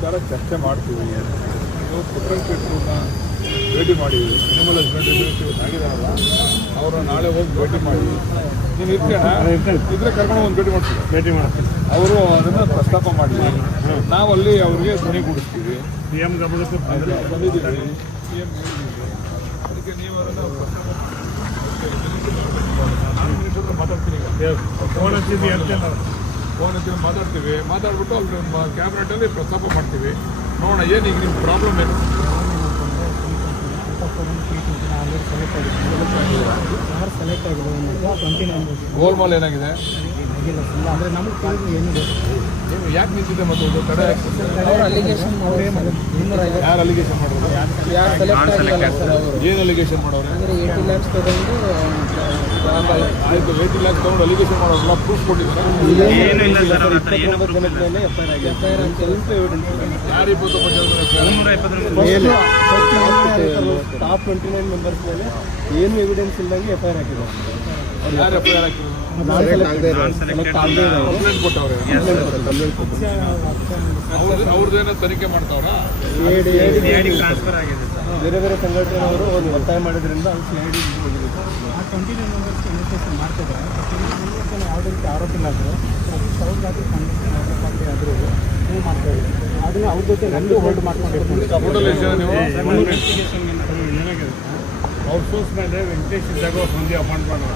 ವಿಚಾರ ಚರ್ಚೆ ಮಾಡ್ತೀವಿ. ನೀವು ಪುಟ್ರಂಕೇಟ್ರನ್ನ ಭೇಟಿ ಮಾಡಿ, ಅನಿಮಲ್ ಹಸ್ಬೆಂಡ್ರಿ ಮಿನಿಸ್ಟ್ರಿ ಆಗಿದಾರಲ್ಲ ಅವ್ರನ್ನ ನಾಳೆ ಹೋಗಿ ಭೇಟಿ ಮಾಡಿ. ನೀನು ಇದ್ರೆ ಕರ್ಕೊಂಡು ಒಂದು ಭೇಟಿ ಮಾಡ್ತೀನಿ. ಅವರು ಅದನ್ನು ಪ್ರಸ್ತಾಪ ಮಾಡಿ ನಾವಲ್ಲಿ ಅವ್ರಿಗೆ ಧ್ವನಿಗೂಡಿಸ್ತೀವಿ. PM ಗಮನಕ್ಕೆ ಬಂದಿದ್ದೀವಿ. PM ಅದಕ್ಕೆ ನೀವು ಅದನ್ನು ನಾನು ಮಿನಿಸ್ಟರ್ ಹತ್ರ ಮಾತಾಡ್ತೀನಿ. ಫೋನ್ ಹಚ್ಚಿ ಮಾತಾಡ್ತೀವಿ. ಮಾತಾಡ್ಬಿಟ್ಟು ಅಲ್ಲಿ ಕ್ಯಾಬಿನೆಟಲ್ಲಿ ಪ್ರಸ್ತಾಪ ಮಾಡ್ತೀವಿ. ನೋಡೋಣ ಏನು ಈಗ ನಿಮ್ಮ ಪ್ರಾಬ್ಲಮ್ ಏನು. ಗೋಲ್ಮಾಲ್ ಏನಾಗಿದೆ? ನೀವು ಯಾಕೆ ನಿಂತಿದೆ? ಮತ್ತು ತಡೆ ಯಾರು ಅಲಿಗೇಷನ್ ಮಾಡೋದು? ಏನು ಅಲಿಗೇಷನ್ ಮಾಡೋರು? ಆಯಿತು, 80 lakhs ತಗೊಂಡು ಅಲಿಗೇಷನ್ ಮಾಡೋರಲ್ಲ, ಪ್ರೂಫ್ ಕೊಟ್ಟಿದ್ದಾರೆ. ಯಾರು 29 ಜನ? ಟಾಪ್ 29 ಮೆಂಬರ್ಸ್ ಮೇಲೆ ಏನು ಎವಿಡೆನ್ಸ್ ಇಲ್ಲದಂಗೆ FIR ಹಾಕಿದ್ದಾರೆ. ಯಾರು FIR ಹಾಕಿದ್ರು? ಕಂಪ್ಲೇಂಟ್ ಕೊಟ್ಟವ್ರೆ. ಅವ್ರದ್ದೇನೋ ತನಿಖೆ ಮಾಡ್ತಾವ್ರಾ? ಟ್ರಾನ್ಸ್ಫರ್ ಆಗಿದೆ. ಬೇರೆ ಬೇರೆ ಸಂಘಟನೆಯವರು ಒಂದು ಒತ್ತಾಯ ಮಾಡೋದ್ರಿಂದ ಅವ್ರು CID ಹೋಗಿದೆ. ಆ 29 ಮೆಂಬರ್ಸ್ ಇನ್ವೆಸ್ಟಿಗೇಷನ್ ಮಾಡ್ತಿದ್ದಾರೆ. ಯಾವುದೇ ರೀತಿ ಆರೋಪ ಇಲ್ಲ ಸರ್. ಅವ್ರ ಜಾತಿ ಆದರೂ ಮೂವ್ ಮಾಡ್ತಾ ಇದ್ದೀವಿ. ಅದನ್ನು ಅವ್ರ ಜೊತೆ ರಂದು ಹೋಲ್ಡ್ ಮಾಡ್ಕೊಂಡಿರ್ತೀವಿ. ಅವ್ರ ಸೋರ್ಸ್ ಮೇಲೆ ವೆಂಕಟೇಶ್ ಇದ್ದಾಗ ಸಂಧಿ ಅಪಾಯಿಂಟ್ ಮಾಡೋಣ.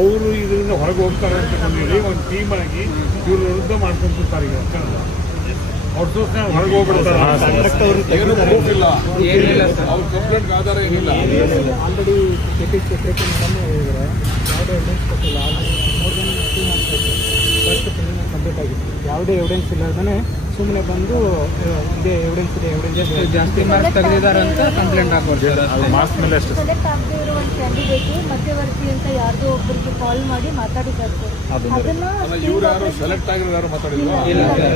ಅವರು ಇದರಿಂದ ಹೊರಗೆ ಹೋಗ್ತಾರೆ ಅಂತ ಹೇಳಿ ಒಂದು ಟೀಮ್ ಆಗಿ ಇವ್ರ ವಿರುದ್ಧ ಮಾಡ್ಕೊಂತಾರೆ. ಈಗ ಅವ್ರ ಸೋರ್ಸ್ ಹೊರಗೆ ಹೋಗ್ಬಿಡ್ತಾರೆ. ಏನು ಪ್ರೂಫ್ ಇಲ್ಲ, ಅವ್ರ ಕಂಪ್ಲೇಂಟ್ ಆಧಾರ ಏನಿಲ್ಲ. ಆಲ್ರೆಡಿ ಸೆಕ್ರೆಟರಿ ಹೇಳಿದರೆ ಯಾವುದೇ ಎವಿಡೆನ್ಸ್ ಕೊಟ್ಟಿಲ್ಲ. ಕಂಪ್ಲೀಟ್ ಆಗಿತ್ತು. ಯಾವುದೇ ಎವಿಡೆನ್ಸ್ ಇಲ್ಲದೇ ಸುಮ್ಮನೆ ಬಂದು ಇದೇ ಎವಿಡೆನ್ಸ್ ಇದೆ, ಎವಿಡೆನ್ಸ್ ಜಾಸ್ತಿ ಮಾರ್ಕ್ಸ್ ತೆಗೆದಿದ್ದಾರೆ ಅಂತ ಕಂಪ್ಲೇಂಟ್ ಹಾಕೊಡ್ತಾರೆ. ಮಾರ್ಕ್ಸ್ ಮೇಲೆ ಅಷ್ಟೇ. ಸೆಲೆಕ್ಟ್ ಆಗದೆ ಇರೋ ಒಂದು ಕ್ಯಾಂಡಿಡೇಟ್ಗೆ ಮಧ್ಯವರ್ತಿ ಅಂತ ಯಾರ್ದೋ ಒಬ್ಬರಿಗೆ ಕಾಲ್ ಮಾಡಿ ಮಾತಾಡಿದ್ದಾರೆ ಸರ್. ಅದನ್ನ ಇವ್ರು ಯಾರು ಸೆಲೆಕ್ಟ್ ಆಗಿರೋ ಯಾರು ಮಾತಾಡಿದ್ರು?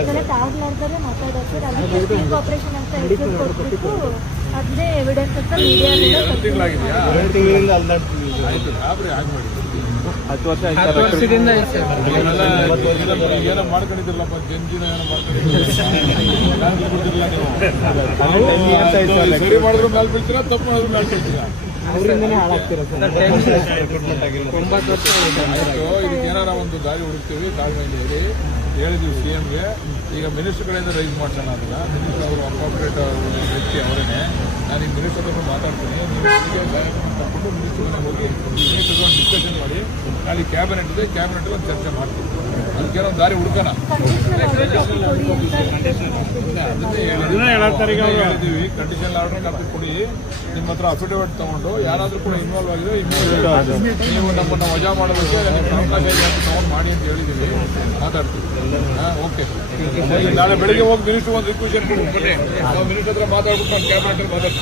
ಸೆಲೆಕ್ಟ್ ಆಗ್ಲಾರ್ದರೆ ಮಾತಾಡೋದು ಸರ್. ಅದಕ್ಕೆ ಸ್ಟಿಂಗ್ ಆಪರೇಷನ್ ಅಂತ ಹೆಸರು ಕೊಟ್ಬಿಟ್ಟು ಅದೇ ಎವಿಡೆನ್ಸ್ ಅಂತ ಮೀಡಿಯಾದಿಂದ 2 ತಿಂಗಳಾಗಿದೆಯಾ? 2 ತಿಂಗಳಿಂದ ಅಲ್ದಾಡ್ತೀವಿ. ಆಯ್ತು, ಗಾಬರಿ ಆಗ್ಬೇಡಿ. 10 ವರ್ಷ ವರ್ಷದಿಂದ ಏನೋ ಮಾಡ್ಕೊಂಡಿದ್ರಲ್ಲಪ್ಪ, ಜಂಜಿನ ಏನೋ ಮಾಡ್ಕೊಂಡಿದ್ದಿಲ್ಲ. ನೀವು ಸರಿ ಮಾಡಿದ್ರು ಮೇಲೆ ಬೀಳ್ತೀರಾ, ತಪ್ಪು ಮಾಡಿದ್ರು ಮೇಲೆ ಬೀಳ್ತೀರಾ? ಅವರಿಂದನೇ ಹಾಳಾಗ್ತೀರ ಸರ್. 9 ವರ್ಷ ಇದಕ್ಕೆ ಏನಾರ ಒಂದು ದಾರಿ ಹುಡುಕ್ತೀವಿ. ತಾಳ್ಮೆಯಲ್ಲಿ ಹೇಳಿದ್ವಿ CMಗೆ. ಈಗ ಮಿನಿಸ್ಟರ್ ಕಡೆಯಿಂದ ರೈಸ್ ಮಾಡ್ಸೋಣ ಅದನ್ನ. ಮಿನಿಸ್ಟರ್ ಅವರು ಅಪ್ರಾಪ್ರಿಯೇಟ್ ವ್ಯಕ್ತಿ ಅವರೇನೆ. ನಾನು ಈಗ ಮಿನಿಸ್ಟರ್ ಹತ್ರ ಮಾತಾಡ್ತೀನಿ. ನೀವು ತಗೊಂಡು ಮಿನಿಸ್ಟರ್ ಮನೆಗೆ ಹೋಗಿ ಮಿನಿಸ್ಟರ್ ಒಂದು ಡಿಸ್ಕಷನ್ ಮಾಡಿ ಅಲ್ಲಿ ಕ್ಯಾಬಿನೆಟ್ ಇದೆ, ಕ್ಯಾಬಿನೆಟ್ ಒಂದು ಚರ್ಚೆ ಮಾಡ್ತೀವಿ. ಅದಕ್ಕೇನೋ ಒಂದು ದಾರಿ ಹುಡುಕೋಣ. ಹೇಳಿದ್ದೀವಿ ಕಂಡೀಷನಲ್ ಆರ್ಡರ್ ಕರೆದು ಕೊಡಿ. ನಿಮ್ಮ ಹತ್ರ ಅಫಿಡವಿಟ್ ತಗೊಂಡು ಯಾರಾದರೂ ಕೂಡ ಇನ್ವಾಲ್ವ್ ಆಗಿದೆ ನೀವು ನಮ್ಮನ್ನ ವಜಾ ಮಾಡೋದಕ್ಕೆ ತಗೊಂಡು ಮಾಡಿ ಅಂತ ಹೇಳಿದ್ದೀವಿ. ಮಾತಾಡ್ತೀವಿ. ಓಕೆ, ನಾಳೆ ಬೆಳಿಗ್ಗೆ ಹೋಗಿ ಮಿನಿಸ್ಟರ್ ಒಂದು ರಿಕ್ವೆಷನ್ ಕೊಡಿ. ಬನ್ನಿ, ನಾವು ಮಿನಿಸ್ಟರ್ ಹತ್ರ ಮಾತಾಡ್ಬಿಟ್ಟು ನಾನು ಕ್ಯಾಬಿನೆಟ್ ಮಾತಾಡ್ತೀನಿ.